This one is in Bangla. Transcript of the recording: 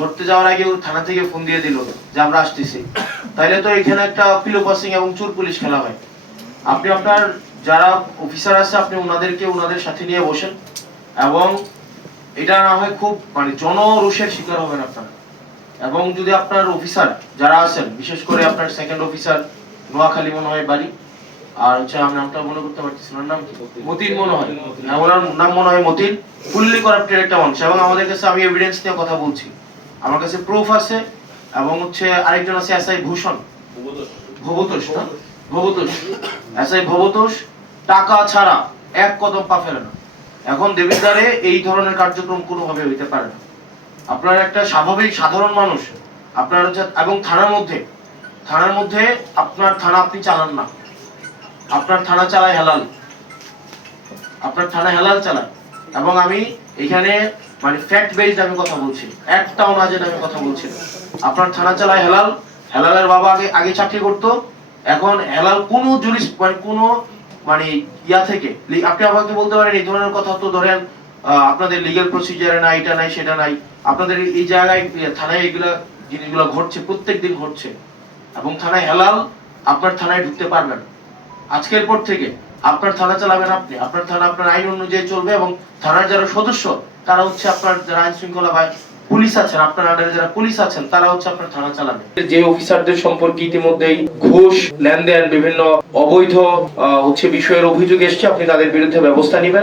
ধরতে যাওয়ার আগে থানা থেকে ফোন দিয়ে দিল যে আমরা আসতেছি, তাইলে তো এখানে একটা পিলো পাসিং এবং চোর পুলিশ খেলা হয়। আপনি আপনার যারা অফিসার আছে আপনি ওনাদের সাথে নিয়ে বসেন, এবং এটা না হয় খুব মানে জনরোষের শিকার হবেন আপনারা। এবং যদি আপনার অফিসার যারা আছেন, বিশেষ করে আপনার সেকেন্ড অফিসার নোয়াখালী মনে হয় বাড়ি, আর হচ্ছে আমি নামটা মনে করতে পারতেছি না, নাম কি মতিন মনে হয়, ওনার নাম মনে হয় মতিন, ফুললি করাপ্টেড একটা মানুষ। এবং আমাদের কাছে আমি এভিডেন্স নিয়ে কথা বলছি, আমার কাছে প্রুফ আছে। এবং হচ্ছে আরেকজন আছে এসআই ভূষণ ভবতোষ এসআই ভবতোষ, টাকা ছাড়া এক কদম পা ফেলে না। এখন দেবিদ্বারে এই ধরনের কার্যক্রম কোনোভাবে হইতে পারে না। আপনার একটা স্বাভাবিক সাধারণ মানুষ আপনার হচ্ছে, এবং থানার মধ্যে আপনার থানা আপনি চালান না, আপনার থানা চালায় হেলাল, আপনার থানা হেলাল চালায়। এবং আমি এখানে মানে ফ্যাক্ট বেসড আমি কথা বলছি, একটাও না যেটা আমি কথা বলছি। আপনার থানা চালায় হেলাল, হেলালের বাবা আগে চাকরি করতো, এখন হেলাল কোনো কোনো মানে ইয়া থেকে আপনি আমাকে বলতে পারেন এই ধরনের কথা, তো ধরেন আপনাদের লিগ্যাল প্রসিজারে নাই, এটা নাই সেটা নাই, আপনাদের এই জায়গায় থানায় এগুলা জিনিসগুলো ঘটছে, প্রত্যেকদিন ঘটছে। এবং থানায় হেলাল আপনার থানায় ঢুকতে পারবেন, আজকের পর থেকে আপনার থানা চালাবেন আপনি, আপনার থানা আপনার আইন অনুযায়ী চলবে। এবং থানার যারা সদস্য তারা হচ্ছে আপনার যারা আইন শৃঙ্খলা বা পুলিশ আছেন, আপনার আন্ডারে যারা পুলিশ আছেন তারা হচ্ছে আপনার থানা চালাবে। যে অফিসারদের সম্পর্কে ইতিমধ্যেই ঘুষ লেনদেন বিভিন্ন অবৈধ হচ্ছে বিষয়ের অভিযোগ এসছে, আপনি তাদের বিরুদ্ধে ব্যবস্থা নেবেন।